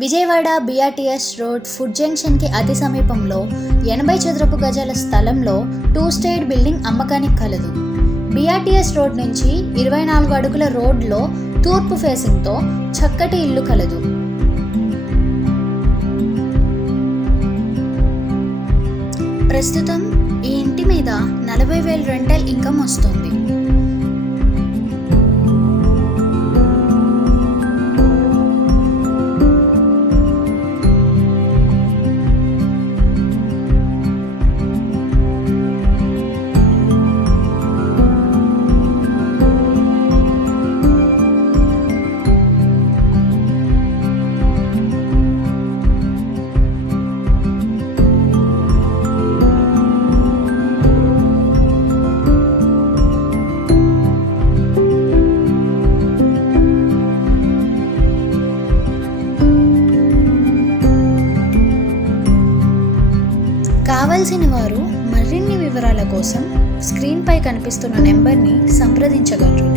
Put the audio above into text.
Vijayawada BRTS road food జంక్షన్కి అతి సమీపంలో 80 చదరపు గజాల స్థలంలో 2 స్టేర్ బిల్డింగ్ అమ్మకానికి కలదు. బీఆర్టీఎస్ రోడ్ నుంచి 24 అడుగుల రోడ్లో తూర్పు ఫేసింగ్తో చక్కటి ఇల్లు కలదు. ప్రస్తుతం ఈ ఇంటి మీద 40,000 రెంటల్ ఇన్కమ్ వస్తుంది. కావలసిన వారు మరిన్ని వివరాల కోసం స్క్రీన్పై కనిపిస్తున్న నెంబర్ని సంప్రదించగలరు.